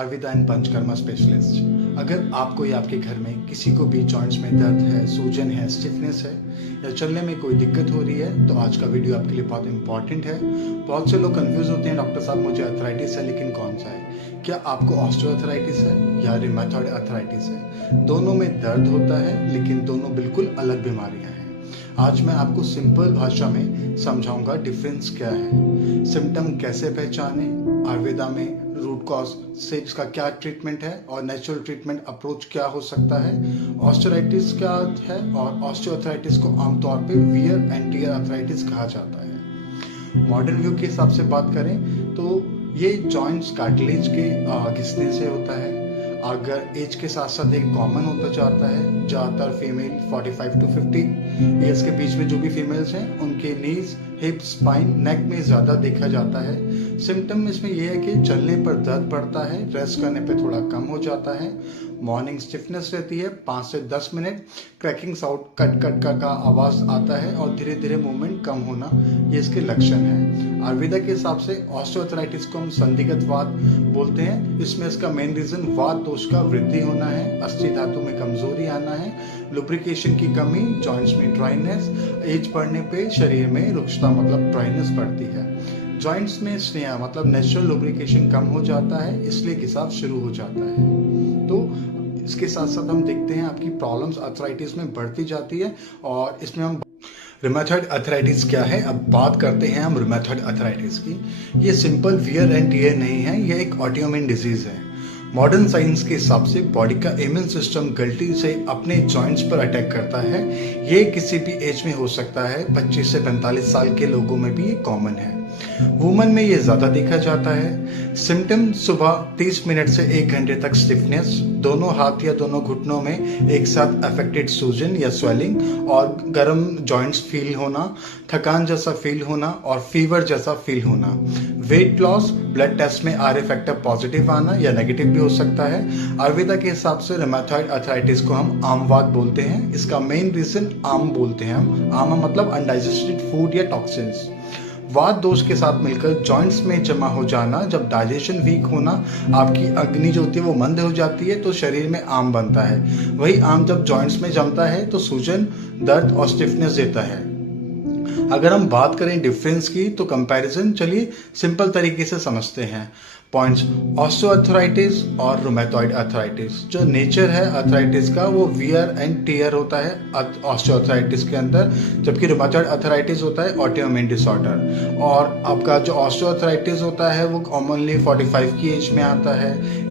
Ayurveda and panchakarma specialist. अगर आपको या आपके घर में किसी को भी जॉइंट्स में दर्द है, सूजन है, स्टिफनेस है या चलने में कोई दिक्कत हो रही है तो आज का वीडियो आपके लिए बहुत इंपॉर्टेंट है। बहुत से लोग कंफ्यूज होते हैं, डॉक्टर साहब मुझे अर्थराइटिस है लेकिन कौन सा है। क्या आपको ऑस्टियोआर्थराइटिस है या रिमेटॉइड अर्थराइटिस है? दोनों में दर्द होता है लेकिन दोनों बिल्कुल अलग बीमारियां हैं। आज मैं आपको सिंपल भाषा में समझाऊंगा डिफरेंस क्या है, सिम्टम कैसे पहचाने, आयुर्वेदा में रूट कॉज से इसका क्या ट्रीटमेंट है और नेचुरल ट्रीटमेंट अप्रोच क्या हो सकता है, ऑस्टियोआर्थराइटिस क्या है और ऑस्टियोआर्थराइटिस को आमतौर पे वियर एंड टियर अर्थराइटिस कहा जाता है। मॉडर्न व्यू के हिसाब से बात करें तो ये जॉइंट्स कार्टिलेज के घिसने से होता है। अगर एज के साथ साथ एक कॉमन होता जाता है, ज़्यादातर फीमेल 45 to 50 ईयर्स के बीच में जो भी फीमेल्स हैं उनके नीज, हिप, स्पाइन, नेक में ज़्यादा देखा जाता है। सिम्टम इसमें यह है कि चलने पर दर्द बढ़ता है, रेस्ट करने पे थोड़ा कम हो जाता है, मॉर्निंग स्टिफनेस रहती है 5 से 10 minute, cracking sound cut cut का आवाज़ आता है और धीरे धीरे मूवमेंट कम होना, ये इसके लक्षण है। आयुर्वेदा के हिसाब से ऑस्टियोआर्थराइटिस को हम संधिगत वात बोलते हैं। इसमें इसका मेन रीजन वात दोष का वृद्धि होना है, अस्थि धातु में कमजोरी आना है, लुब्रिकेशन की कमी, जॉइंट्स में ड्राइनेस, एज बढ़ने पे शरीर में रुक्षता मतलब ड्राइनेस बढ़ती है, जॉइंट्स में स्नेहा मतलब नेचुरल लुब्रिकेशन कम हो जाता है, इसलिए घिसाव शुरू हो जाता है। तो इसके साथ साथ हम देखते हैं आपकी प्रॉब्लम्स अर्थराइटिस में बढ़ती जाती है और इसमें हम रिमेटॉइड अर्थराइटिस क्या है, अब बात करते हैं हम रिमेटॉइड अर्थराइटिस की। ये सिंपल वियर एंड टियर नहीं है, ये एक ऑटोइम्यून डिजीज है। मॉडर्न साइंस के हिसाब से बॉडी का इम्यून सिस्टम गलती से अपने जॉइंट्स पर अटैक करता है। ये किसी भी एज में हो सकता है, 25 से 45 साल के लोगों में भी ये कॉमन है। वुमन में ये ज्यादा देखा जाता है। सिम्टम सुबह 30 मिनट से 1 घंटे तक स्टिफनेस, दोनों हाथ या दोनों घुटनों में एक साथ अफेक्टेड सूजन या स्वेलिंग और गर्म जॉइंट्स फील होना, थकान जैसा फील होना और फीवर जैसा फील होना, वेट लॉस, ब्लड टेस्ट में आर फैक्टर पॉजिटिव आना या नेगेटिव भी हो सकता है। आयुर्वेदा के हिसाब से रिमेटॉइड अर्थराइटिस को हम आमवात बोलते हैं। इसका मेन रीजन आम बोलते हैं हम, आम मतलब अनडाइजेस्टेड फूड या टॉक्सिन्स। वात दोष के साथ मिलकर जॉइंट्स में जमा हो जाना, जब डाइजेशन वीक होना, आपकी अग्नि जो होती है वो मंद हो जाती है तो शरीर में आम बनता है। वही आम जब जॉइंट्स में जमता है तो सूजन, दर्द और स्टिफनेस देता है। अगर हम बात करें डिफरेंस की तो कंपैरिजन चलिए सिंपल तरीके से समझते हैं। पॉइंट्स, ऑस्टियोआर्थराइटिस और रूमेटॉइड अर्थराइटिस, जो नेचर है अर्थराइटिस का वो वियर एंड टियर होता है ऑस्टियोआर्थराइटिस के अंदर, जबकि रूमेटॉइड अर्थराइटिस होता है ऑटोइम्यून डिसऑर्डर। और आपका जो ऑस्टियोआर्थराइटिस होता है वो कॉमनली 45 की एज में आता है।